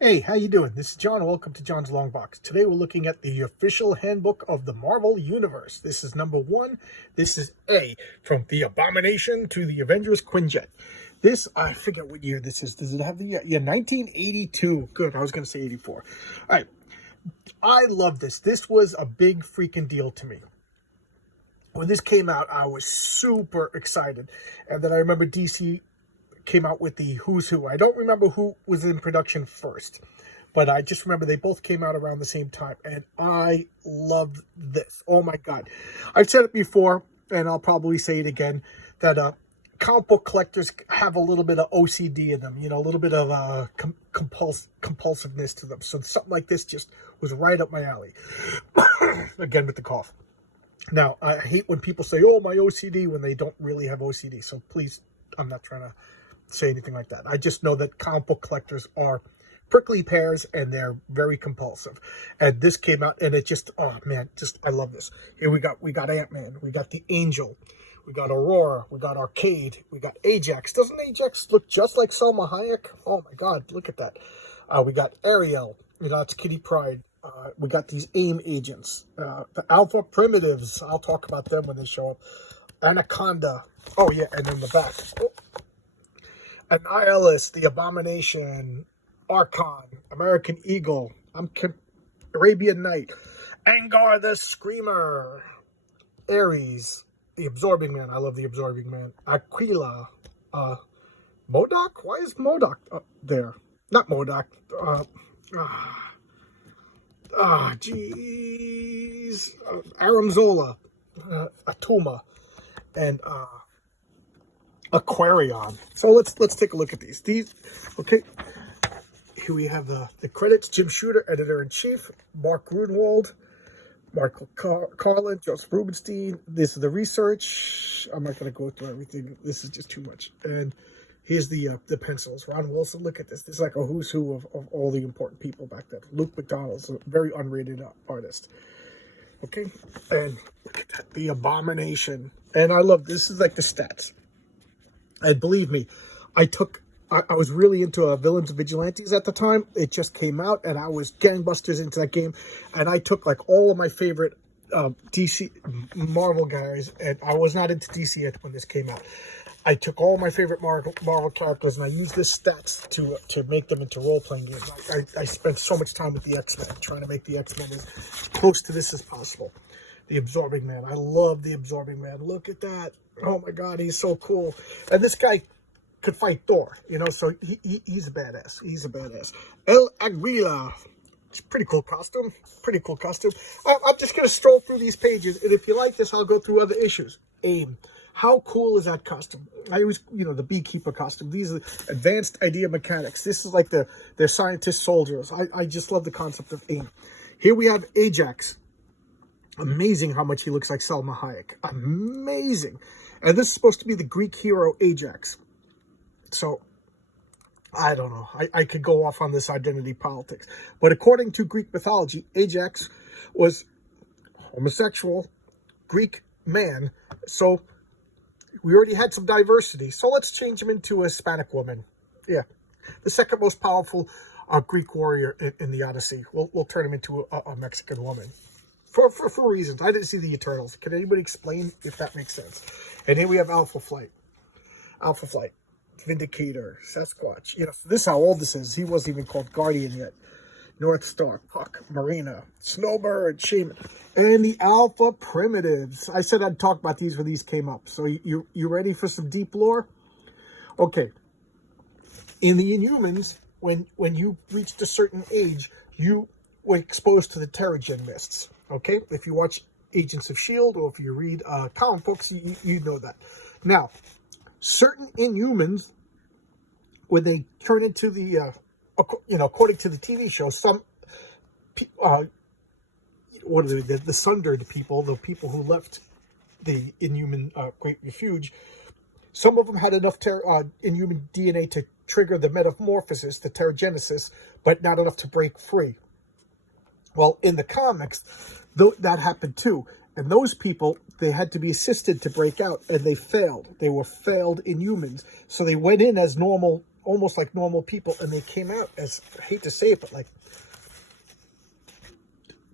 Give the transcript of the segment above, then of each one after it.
Hey, how you doing? This is John. Welcome to John's Long Box. Today we're looking at the official handbook of the Marvel Universe. This is number 1. This is A, from the Abomination to the Avengers Quinjet. This, I forget what year this is. Does it have the year? Yeah, 1982. Good, I was going to say 84. All right, I love this. This was a big freaking deal to me. When this came out, I was super excited. And then I remember DC came out with the Who's Who. I don't remember who was in production first, but I just remember they both came out around the same time, and I loved this. Oh my God. I've said it before, and I'll probably say it again, that comic book collectors have a little bit of OCD in them, you know, a little bit of compulsiveness to them. So something like this just was right up my alley. Again with the cough. Now, I hate when people say, oh, my OCD, when they don't really have OCD. So please, I'm not trying to say anything like that. I just know that comic book collectors are prickly pears and they're very compulsive. And this came out and it just, oh man, just, I love this. Here we got Ant-Man, we got the Angel, we got Aurora, we got Arcade, we got Ajax. Doesn't Ajax look just like Salma Hayek? Oh my God, look at that. We got Ariel, you know, that's Kitty Pryde. We got these AIM agents, the Alpha Primitives. I'll talk about them when they show up. Anaconda. Oh yeah, and then the back. Oh. Annihilus, the Abomination, Archon, American Eagle, Arabian Night, Angar the Screamer, Ares, the Absorbing Man. I love the Absorbing Man. Aquila, MODOK? Why is MODOK up there? Not MODOK. Jeez. Aramzola, Atuma, and Aquarion. So let's take a look at these. Okay. Here we have the credits. Jim Shooter, editor-in-chief. Mark Grunwald, Michael Carlin, Joseph Rubenstein. This is the research. I'm not going to go through everything. This is just too much. And here's the pencils. Ron Wilson, look at this. This is like a who's who of all the important people back then. Luke McDonald's a very unrated artist. Okay. And look at that. The Abomination. And I love this. Is like the stats. And believe me, I was really into Villains and Vigilantes at the time. It just came out, and I was gangbusters into that game. And I took like all of my favorite DC Marvel guys, and I was not into DC yet when this came out. I took all my favorite Marvel characters, and I used this stats to make them into role-playing games. I spent so much time with the X-Men, trying to make the X-Men as close to this as possible. The Absorbing Man. I love the Absorbing Man. Look at that. Oh my God, he's so cool. And this guy could fight Thor, you know, so he's a badass. He's a badass. El Aguila. It's a pretty cool costume. Pretty cool costume. I'm just going to stroll through these pages, and if you like this, I'll go through other issues. AIM. How cool is that costume? I always, you know, the beekeeper costume. These are advanced idea mechanics. This is like their scientist soldiers. I just love the concept of AIM. Here we have Ajax. Amazing how much he looks like Salma Hayek. Amazing. And this is supposed to be the Greek hero Ajax. So, I don't know. I could go off on this identity politics. But according to Greek mythology, Ajax was homosexual, Greek man. So, we already had some diversity. So, let's change him into a Hispanic woman. Yeah. The second most powerful Greek warrior in the Odyssey. We'll turn him into a Mexican woman. For reasons. I didn't see the Eternals. Can anybody explain if that makes sense? And here we have Alpha Flight. Alpha Flight. Vindicator. Sasquatch. You know, this is how old this is. He wasn't even called Guardian yet. North Star. Puck. Marina. Snowbird. Shaman. And the Alpha Primitives. I said I'd talk about these when these came up. So you ready for some deep lore? Okay. In the Inhumans, when you reached a certain age, you were exposed to the Terrigen mists. Okay, if you watch Agents of S.H.I.E.L.D. or if you read comic books, you know that. Now, certain Inhumans, when they turn into the, you know, according to the TV show, some, what are they, the Sundered people, the people who left the Inhuman Great Refuge, some of them had enough Inhuman DNA to trigger the metamorphosis, the Terrigenesis, but not enough to break free. Well, in the comics, that happened too. And those people, they had to be assisted to break out, and they failed. They were failed Inhumans. So they went in as normal almost like normal people, and they came out as, I hate to say it, but like,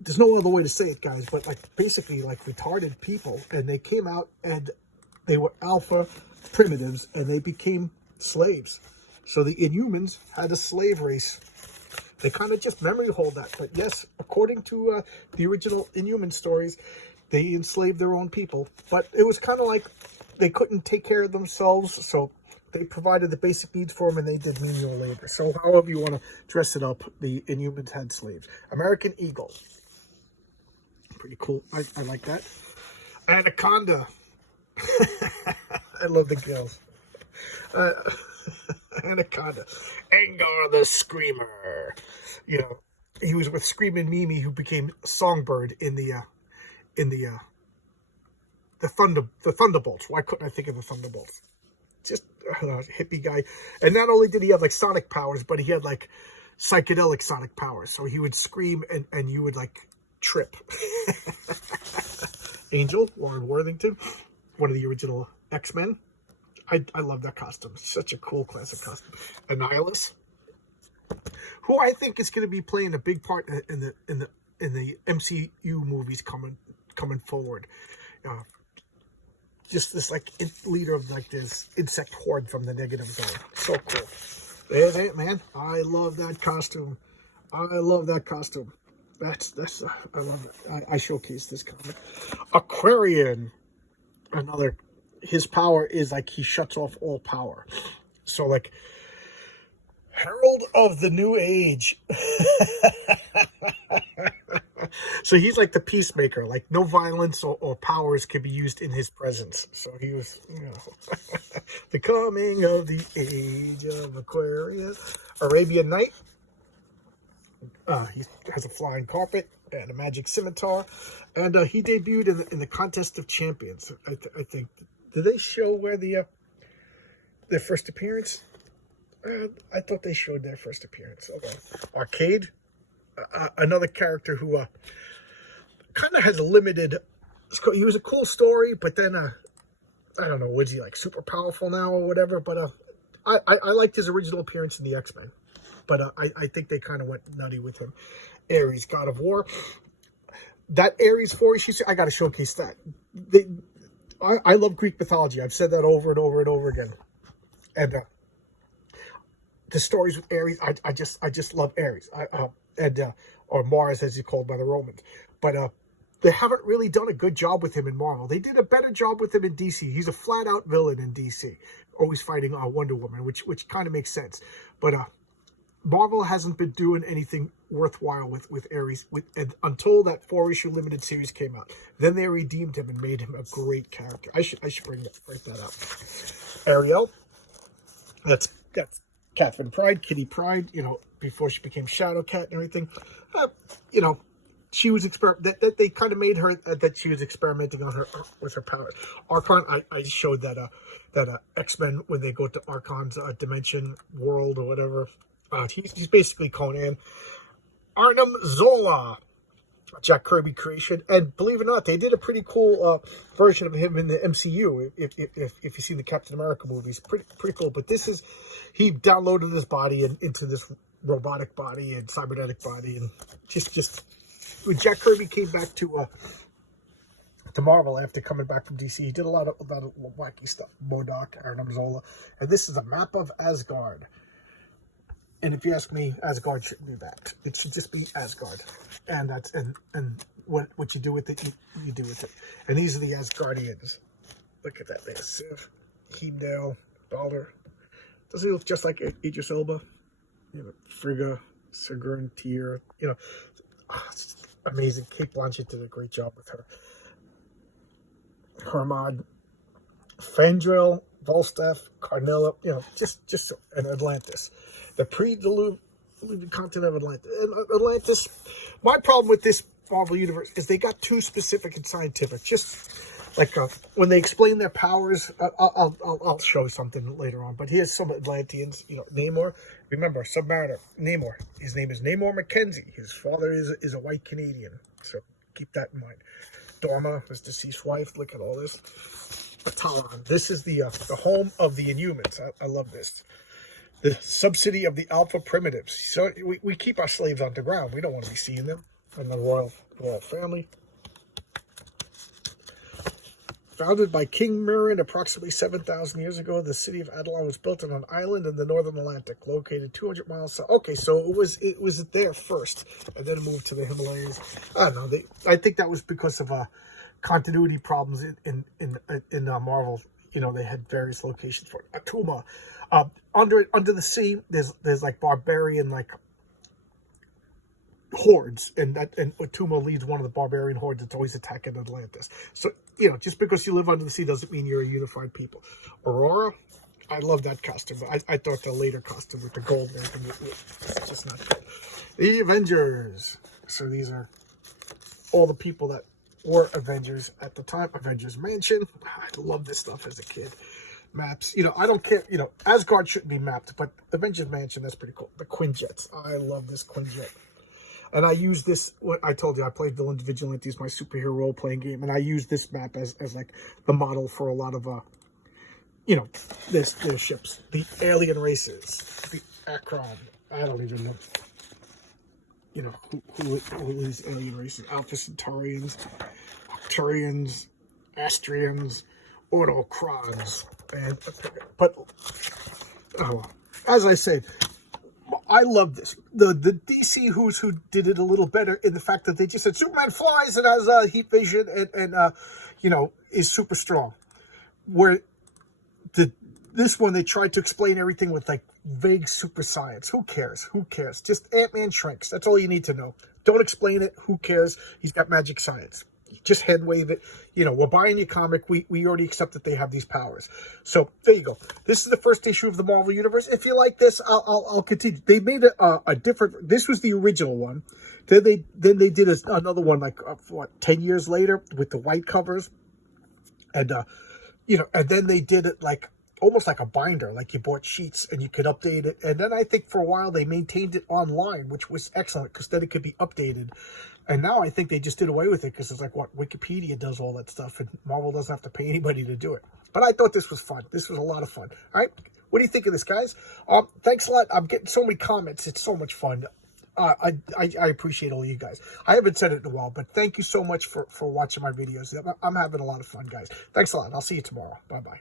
there's no other way to say it, guys, but like basically like retarded people, and they came out and they were alpha primitives, and they became slaves. So the Inhumans had a slave race. They kind of just memory hold that, but yes, according to the original Inhuman stories, they enslaved their own people, but it was kind of like they couldn't take care of themselves, so they provided the basic needs for them, and they did menial labor. So however you want to dress it up, the Inhumans had slaves. American Eagle. Pretty cool. I like that. Anaconda. I love the girls. Anaconda. Angar the Screamer. You know, he was with Screaming Mimi, who became Songbird in the Thunderbolts. Why couldn't I think of the Thunderbolts? Just hippie guy. And not only did he have like sonic powers, but he had like psychedelic sonic powers. So he would scream and you would like trip. Angel, Warren Worthington, one of the original X-Men. I love that costume. Such a cool classic costume. Annihilus, who I think is going to be playing a big part in the MCU movies coming forward. Just this like leader of like this insect horde from the negative zone. So cool. There's it, man. I love that costume. I love that costume. That's I love it. I showcase this comic. Aquarian, another. His power is like he shuts off all power. So like Herald of the New Age. So he's like the peacemaker. Like no violence or powers can be used in his presence. So he was, you know, the coming of the age of Aquarius. Arabian Night. He has a flying carpet and a magic scimitar, and he debuted in the Contest of Champions. I think. Did they show where their first appearance? I thought they showed their first appearance. Okay. Arcade, another character who kind of has a limited. He was a cool story, but then I don't know. Was he like super powerful now or whatever? But I liked his original appearance in the X-Men. But I think they kind of went nutty with him. Ares, God of War. That Ares 4 issue, I got to showcase that. I love Greek mythology. I've said that over and over and over again. And the stories with Ares, I just love Ares. Or Mars, as he's called by the Romans. But they haven't really done a good job with him in Marvel. They did a better job with him in DC. He's a flat-out villain in DC. Always fighting Wonder Woman, which kind of makes sense. But Marvel hasn't been doing anything worthwhile with Ares until that 4-issue limited series came out. Then they redeemed him and made him a great character. I should break that up. Ariel, that's Catherine Pride, Kitty Pride. You know, before she became Shadow Cat and everything. You know, she was that they kind of made her that she was experimenting on her with her powers. Archon, I showed that X-Men when they go to Archon's dimension world or whatever. He's basically Conan. Arnim Zola, Jack Kirby creation, and believe it or not, they did a pretty cool version of him in the MCU. If you've seen the Captain America movies, pretty cool. But this is, he downloaded his body into this robotic body and cybernetic body, and just when Jack Kirby came back to Marvel after coming back from DC, he did a lot of wacky stuff. MODOK, Arnim Zola, and this is a map of Asgard. And if you ask me, Asgard shouldn't be back. It should just be Asgard. And that's and what you do with it, you do with it. And these are the Asgardians. Look at that. There's Sif, Heimdall, Balder. Doesn't he look just like Idris Elba? You know, Frigga, Sigrun, Tyr. You know, it's amazing. Kate Blanchett did a great job with her. Hermod, Fandrel, Volstagg, Carnella. You know, just and Atlantis. The pre-diluvian continent of Atlantis. And Atlantis, my problem with this Marvel Universe is they got too specific and scientific. Just like when they explain their powers, I'll show something later on. But here's some Atlanteans. You know, Namor. Remember, Submariner. Namor. His name is Namor Mackenzie. His father is a white Canadian. So keep that in mind. Dorma, his deceased wife. Look at all this. Talon. This is the home of the Inhumans. I love this. the subsidy of the Alpha Primitives. So we keep our slaves underground. We don't want to be seeing them. And the royal family. Founded by King Miran approximately 7,000 years ago, the city of Adelon was built on an island in the northern Atlantic, located 200 miles south. Okay, so it was there first, and then it moved to the Himalayas. I don't know. I think that was because of continuity problems in Marvel. You know, they had various locations for it. Atuma. Under the sea, there's like barbarian hordes, and Atuma leads one of the barbarian hordes that's always attacking Atlantis. So, you know, just because you live under the sea doesn't mean you're a unified people. Aurora, I love that costume, but I thought the later costume with the gold and everything was just not good. The Avengers. So these are all the people that were Avengers at the time. Avengers Mansion. I love this stuff as a kid. Maps, you know, I don't care, you know, Asgard shouldn't be mapped, but Avengers Mansion, that's pretty cool. The Quinjets. I love this Quinjet. And I use this, what I told you, I played Villains Vigilantes, my superhero role-playing game, and I use this map as like the model for a lot of, you know, their ships. The alien races, the Akron, I don't even know, you know, who these alien races, Alpha Centaurians, Octurians, Astrians, Autocrons, and, but, oh, as I said, I love this. The DC Who's Who did it a little better in the fact that they just said Superman flies and has heat vision and you know, is super strong. Where this one, they tried to explain everything with like vague super science. Who cares? Who cares? Just Ant-Man shrinks. That's all you need to know. Don't explain it. Who cares? He's got magic science. Just hand wave it. You know, we're buying your comic. We already accept that they have these powers. So there you go. This is the first issue of the Marvel Universe. If you like this, I'll continue. They made a different. This was the original one. Then they did another one like what 10 years later with the white covers, and you know, and then they did it like almost like a binder, like you bought sheets and you could update it. And then I think for a while they maintained it online, which was excellent because then it could be updated. And now I think they just did away with it because it's like, what, Wikipedia does all that stuff and Marvel doesn't have to pay anybody to do it. But I thought this was fun. This was a lot of fun. All right. What do you think of this, guys? Thanks a lot. I'm getting so many comments. It's so much fun. I appreciate all you guys. I haven't said it in a while, but thank you so much for watching my videos. I'm having a lot of fun, guys. Thanks a lot. I'll see you tomorrow. Bye-bye.